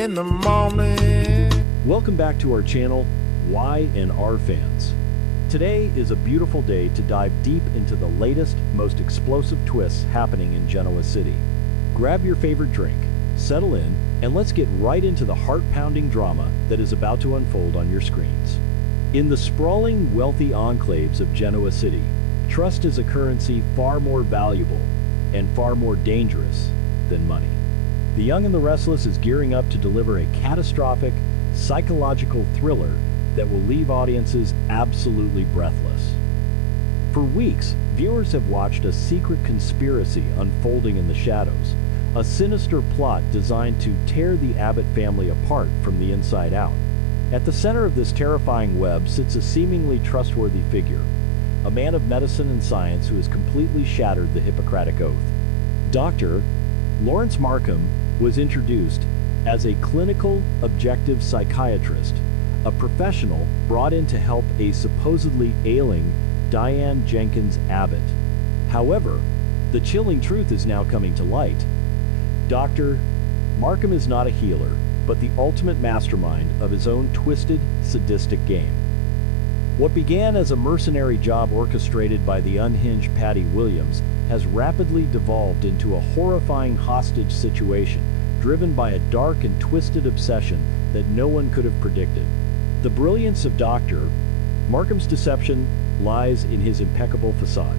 in the morning. Welcome back to our channel, Y and R Fans. Today is a beautiful day to dive deep into the latest, most explosive twists happening in Genoa City. Grab your favorite drink, settle in, and let's get right into the heart-pounding drama that is about to unfold on your screens. In the sprawling, wealthy enclaves of Genoa City, trust is a currency far more valuable and far more dangerous than money. The Young and the Restless is gearing up to deliver a catastrophic, psychological thriller that will leave audiences absolutely breathless. For weeks, viewers have watched a secret conspiracy unfolding in the shadows, a sinister plot designed to tear the Abbott family apart from the inside out. At the center of this terrifying web sits a seemingly trustworthy figure, a man of medicine and science who has completely shattered the Hippocratic Oath. Dr. Lawrence Markham was introduced as a clinical, objective psychiatrist, a professional brought in to help a supposedly ailing Diane Jenkins Abbott. However, the chilling truth is now coming to light. Dr. Markham is not a healer, but the ultimate mastermind of his own twisted, sadistic game. What began as a mercenary job orchestrated by the unhinged Patty Williams has rapidly devolved into a horrifying hostage situation driven by a dark and twisted obsession that no one could have predicted. The brilliance of Dr. Markham's deception lies in his impeccable facade.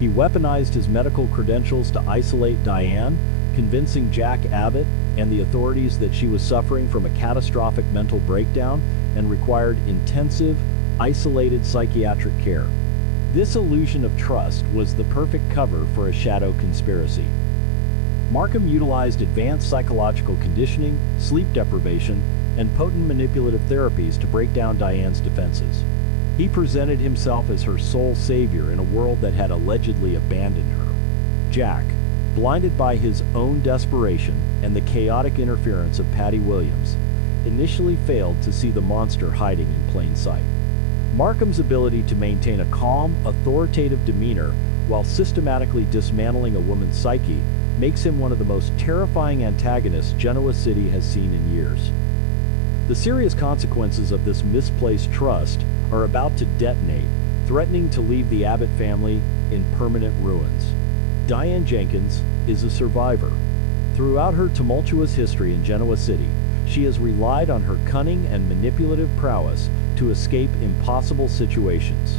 He weaponized his medical credentials to isolate Diane, convincing Jack Abbott and the authorities that she was suffering from a catastrophic mental breakdown and required intensive, isolated psychiatric care. This illusion of trust was the perfect cover for a shadow conspiracy. Markham utilized advanced psychological conditioning, sleep deprivation, and potent manipulative therapies to break down Diane's defenses. He presented himself as her sole savior in a world that had allegedly abandoned her. Jack, blinded by his own desperation and the chaotic interference of Patty Williams, initially failed to see the monster hiding in plain sight. Markham's ability to maintain a calm, authoritative demeanor while systematically dismantling a woman's psyche makes him one of the most terrifying antagonists Genoa City has seen in years. The serious consequences of this misplaced trust are about to detonate, threatening to leave the Abbott family in permanent ruins. Diane Jenkins is a survivor. Throughout her tumultuous history in Genoa City, she has relied on her cunning and manipulative prowess to escape impossible situations.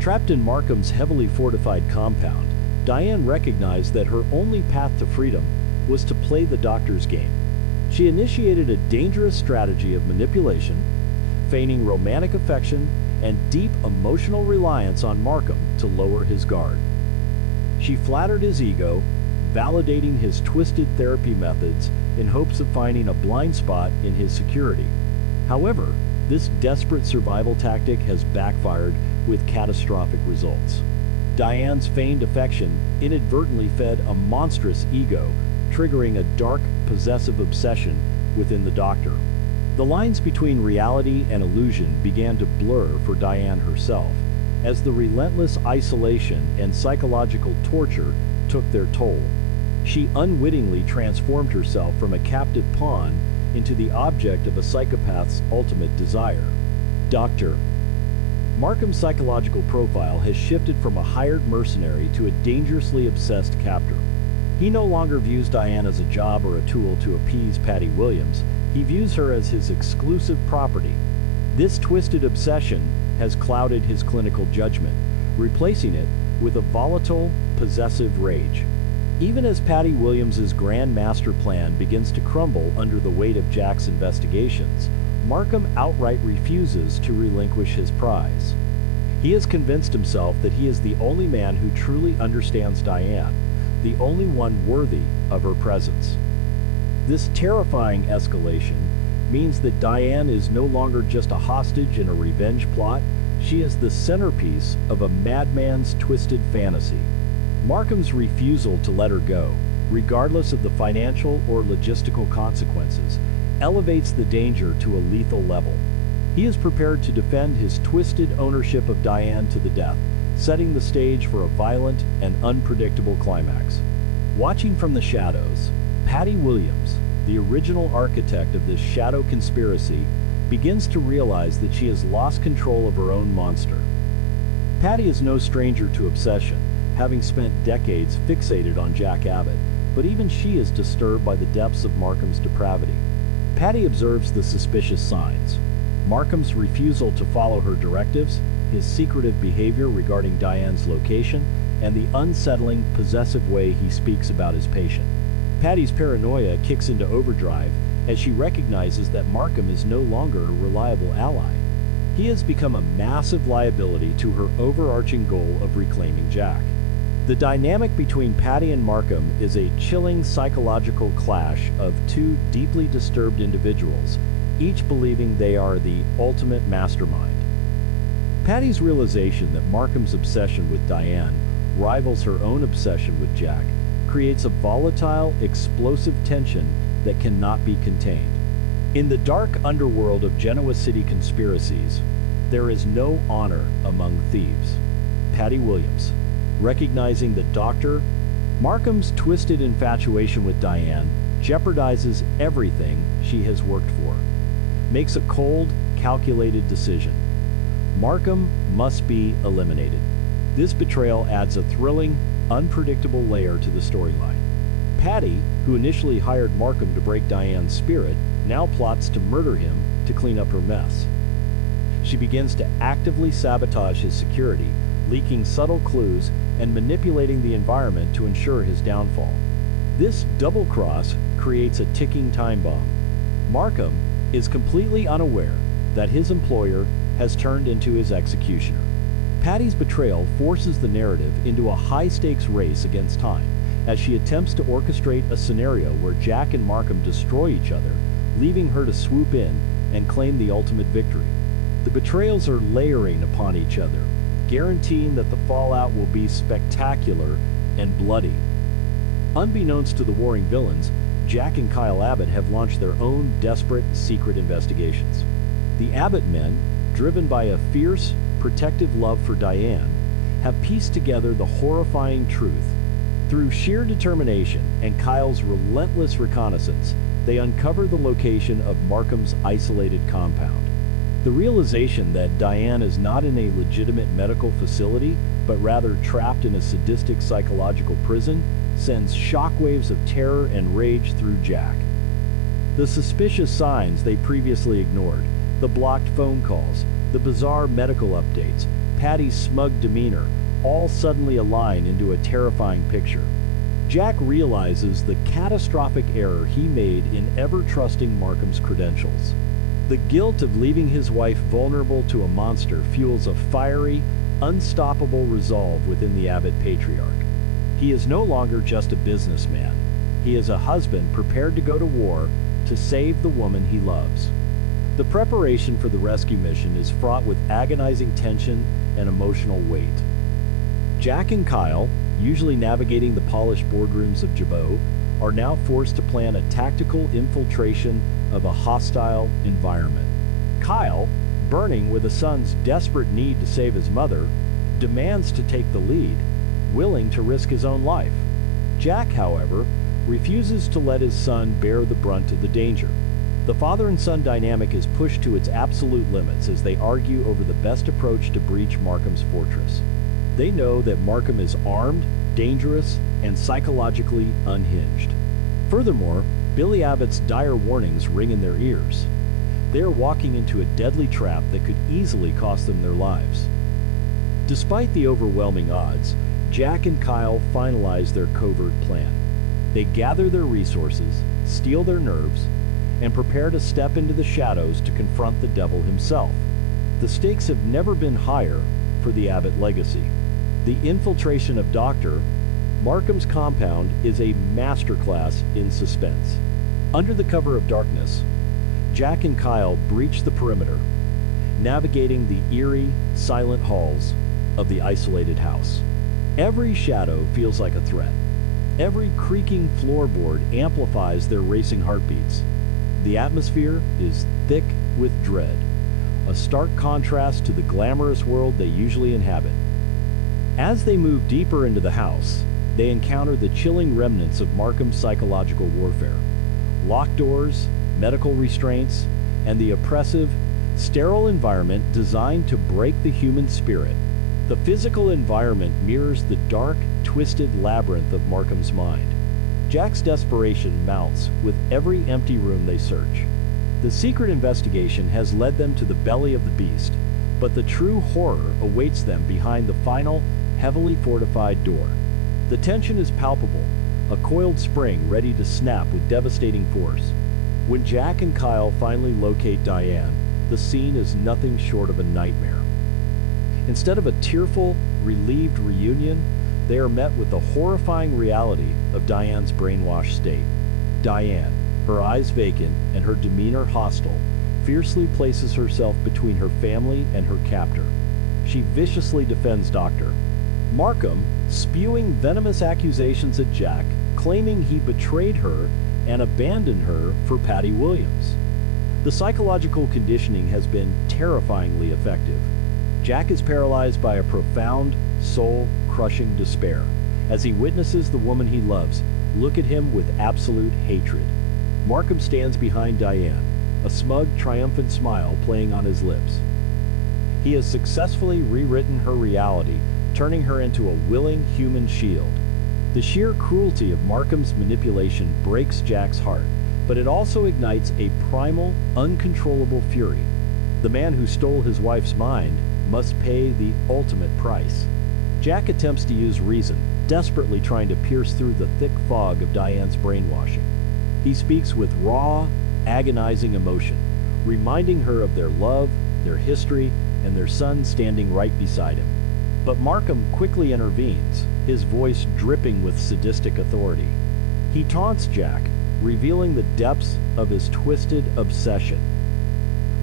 Trapped in Markham's heavily fortified compound, Diane recognized that her only path to freedom was to play the doctor's game. She initiated a dangerous strategy of manipulation, feigning romantic affection and deep emotional reliance on Markham to lower his guard. She flattered his ego, validating his twisted therapy methods in hopes of finding a blind spot in his security. However, this desperate survival tactic has backfired with catastrophic results. Diane's feigned affection inadvertently fed a monstrous ego, triggering a dark, possessive obsession within the doctor. The lines between reality and illusion began to blur for Diane herself, as the relentless isolation and psychological torture took their toll. She unwittingly transformed herself from a captive pawn into the object of a psychopath's ultimate desire. Dr. Markham's psychological profile has shifted from a hired mercenary to a dangerously obsessed captor. He no longer views Diane as a job or a tool to appease Patty Williams. He views her as his exclusive property. This twisted obsession has clouded his clinical judgment, replacing it with a volatile, possessive rage. Even as Patty Williams's grand master plan begins to crumble under the weight of Jack's investigations, Markham outright refuses to relinquish his prize. He has convinced himself that he is the only man who truly understands Diane, the only one worthy of her presence. This terrifying escalation means that Diane is no longer just a hostage in a revenge plot, she is the centerpiece of a madman's twisted fantasy. Markham's refusal to let her go, regardless of the financial or logistical consequences, elevates the danger to a lethal level. He is prepared to defend his twisted ownership of Diane to the death, setting the stage for a violent and unpredictable climax. Watching from the shadows, Patty Williams, the original architect of this shadow conspiracy, begins to realize that she has lost control of her own monster. Patty is no stranger to obsession, having spent decades fixated on Jack Abbott, but even she is disturbed by the depths of Markham's depravity. Patty observes the suspicious signs: Markham's refusal to follow her directives, his secretive behavior regarding Diane's location, and the unsettling, possessive way he speaks about his patient. Patty's paranoia kicks into overdrive as she recognizes that Markham is no longer a reliable ally. He has become a massive liability to her overarching goal of reclaiming Jack. The dynamic between Patty and Markham is a chilling psychological clash of two deeply disturbed individuals, each believing they are the ultimate mastermind. Patty's realization that Markham's obsession with Diane rivals her own obsession with Jack creates a volatile, explosive tension that cannot be contained. In the dark underworld of Genoa City conspiracies, there is no honor among thieves. Patty Williams, recognizing that Markham's twisted infatuation with Diane jeopardizes everything she has worked for, makes a cold, calculated decision. Markham must be eliminated. This betrayal adds a thrilling, unpredictable layer to the storyline. Patty, who initially hired Markham to break Diane's spirit, now plots to murder him to clean up her mess. She begins to actively sabotage his security, leaking subtle clues and manipulating the environment to ensure his downfall. This double cross creates a ticking time bomb. Markham is completely unaware that his employer has turned into his executioner. Patty's betrayal forces the narrative into a high-stakes race against time as she attempts to orchestrate a scenario where Jack and Markham destroy each other, leaving her to swoop in and claim the ultimate victory. The betrayals are layering upon each other, guaranteeing that the fallout will be spectacular and bloody. Unbeknownst to the warring villains, Jack and Kyle Abbott have launched their own desperate, secret investigations. The Abbott men, driven by a fierce, protective love for Diane, have pieced together the horrifying truth. Through sheer determination and Kyle's relentless reconnaissance, they uncover the location of Markham's isolated compound. The realization that Diane is not in a legitimate medical facility, but rather trapped in a sadistic psychological prison, sends shockwaves of terror and rage through Jack. The suspicious signs they previously ignored, the blocked phone calls, the bizarre medical updates, Patty's smug demeanor, all suddenly align into a terrifying picture. Jack realizes the catastrophic error he made in ever trusting Markham's credentials. The guilt of leaving his wife vulnerable to a monster fuels a fiery, unstoppable resolve within the Abbott patriarch. He is no longer just a businessman. He is a husband prepared to go to war to save the woman he loves. The preparation for the rescue mission is fraught with agonizing tension and emotional weight. Jack and Kyle, usually navigating the polished boardrooms of Jabot, are now forced to plan a tactical infiltration of a hostile environment. Kyle, burning with a son's desperate need to save his mother, demands to take the lead, willing to risk his own life. Jack, however, refuses to let his son bear the brunt of the danger. The father and son dynamic is pushed to its absolute limits as they argue over the best approach to breach Markham's fortress. They know that Markham is armed, dangerous, and psychologically unhinged. Furthermore, Billy Abbott's dire warnings ring in their ears. They are walking into a deadly trap that could easily cost them their lives. Despite the overwhelming odds, Jack and Kyle finalize their covert plan. They gather their resources, steel their nerves, and prepare to step into the shadows to confront the devil himself. The stakes have never been higher for the Abbott legacy. The infiltration of Markham's compound is a masterclass in suspense. Under the cover of darkness, Jack and Kyle breach the perimeter, navigating the eerie, silent halls of the isolated house. Every shadow feels like a threat. Every creaking floorboard amplifies their racing heartbeats. The atmosphere is thick with dread, a stark contrast to the glamorous world they usually inhabit. As they move deeper into the house, they encounter the chilling remnants of Markham's psychological warfare. locked doors, medical restraints, and the oppressive, sterile environment designed to break the human spirit. The physical environment mirrors the dark, twisted labyrinth of Markham's mind. Jack's desperation mounts with every empty room they search. The secret investigation has led them to the belly of the beast, but the true horror awaits them behind the final, heavily fortified door. The tension is palpable, a coiled spring ready to snap with devastating force. When Jack and Kyle finally locate Diane, the scene is nothing short of a nightmare. Instead of a tearful, relieved reunion, they are met with the horrifying reality of Diane's brainwashed state. Diane, her eyes vacant and her demeanor hostile, fiercely places herself between her family and her captor. She viciously defends Dr. Markham, spewing venomous accusations at Jack, claiming he betrayed her and abandoned her for Patty Williams. The psychological conditioning has been terrifyingly effective. Jack is paralyzed by a profound, soul-crushing despair as he witnesses the woman he loves look at him with absolute hatred. Markham stands behind Diane, a smug, triumphant smile playing on his lips. He has successfully rewritten her reality, turning her into a willing human shield. The sheer cruelty of Markham's manipulation breaks Jack's heart, but it also ignites a primal, uncontrollable fury. The man who stole his wife's mind must pay the ultimate price. Jack attempts to use reason, desperately trying to pierce through the thick fog of Diane's brainwashing. He speaks with raw, agonizing emotion, reminding her of their love, their history, and their son standing right beside him. But Markham quickly intervenes, his voice dripping with sadistic authority. He taunts Jack, revealing the depths of his twisted obsession.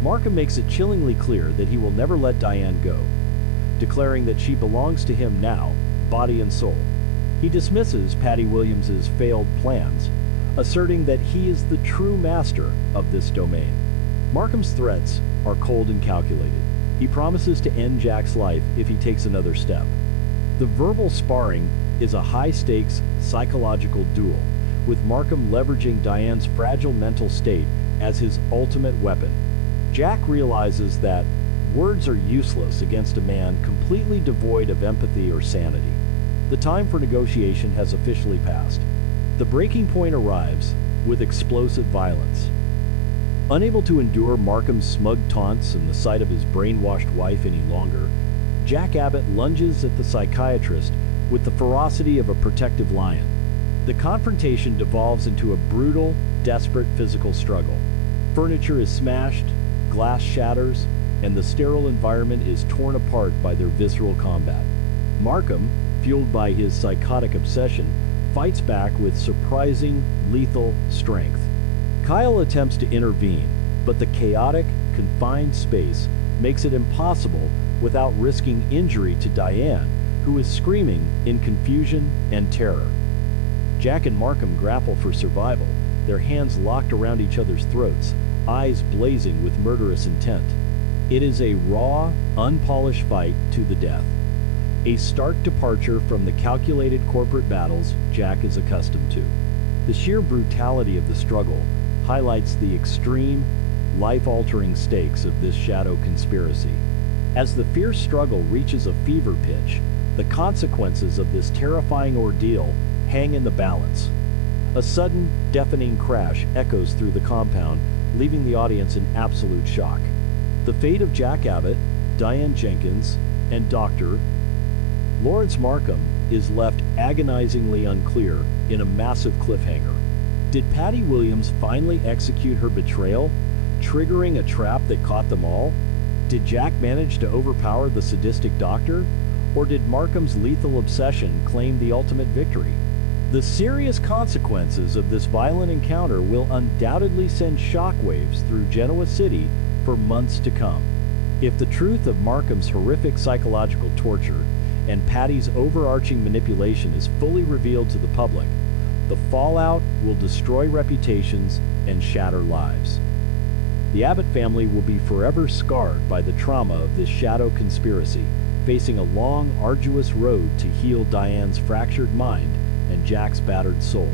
Markham makes it chillingly clear that he will never let Diane go, declaring that she belongs to him now, body and soul. He dismisses Patty Williams's failed plans, asserting that he is the true master of this domain. Markham's threats are cold and calculated. He promises to end Jack's life if he takes another step. The verbal sparring is a high-stakes psychological duel, with Markham leveraging Diane's fragile mental state as his ultimate weapon. Jack realizes that words are useless against a man completely devoid of empathy or sanity. The time for negotiation has officially passed. The breaking point arrives with explosive violence. Unable to endure Markham's smug taunts and the sight of his brainwashed wife any longer, Jack Abbott lunges at the psychiatrist with the ferocity of a protective lion. The confrontation devolves into a brutal, desperate physical struggle. Furniture is smashed, glass shatters, and the sterile environment is torn apart by their visceral combat. Markham, fueled by his psychotic obsession, fights back with surprising, lethal strength. Kyle attempts to intervene, but the chaotic, confined space makes it impossible without risking injury to Diane, who is screaming in confusion and terror. Jack and Markham grapple for survival, their hands locked around each other's throats, eyes blazing with murderous intent. It is a raw, unpolished fight to the death. A stark departure from the calculated corporate battles Jack is accustomed to. The sheer brutality of the struggle highlights the extreme, life-altering stakes of this shadow conspiracy. As the fierce struggle reaches a fever pitch, the consequences of this terrifying ordeal hang in the balance. A sudden, deafening crash echoes through the compound, leaving the audience in absolute shock. The fate of Jack Abbott, Diane Jenkins, and Dr. Lawrence Markham is left agonizingly unclear in a massive cliffhanger. Did Patty Williams finally execute her betrayal, triggering a trap that caught them all? Did Jack manage to overpower the sadistic doctor? Or did Markham's lethal obsession claim the ultimate victory? The serious consequences of this violent encounter will undoubtedly send shockwaves through Genoa City for months to come. If the truth of Markham's horrific psychological torture and Patty's overarching manipulation is fully revealed to the public, the fallout will destroy reputations and shatter lives. The Abbott family will be forever scarred by the trauma of this shadow conspiracy, facing a long, arduous road to heal Diane's fractured mind and Jack's battered soul.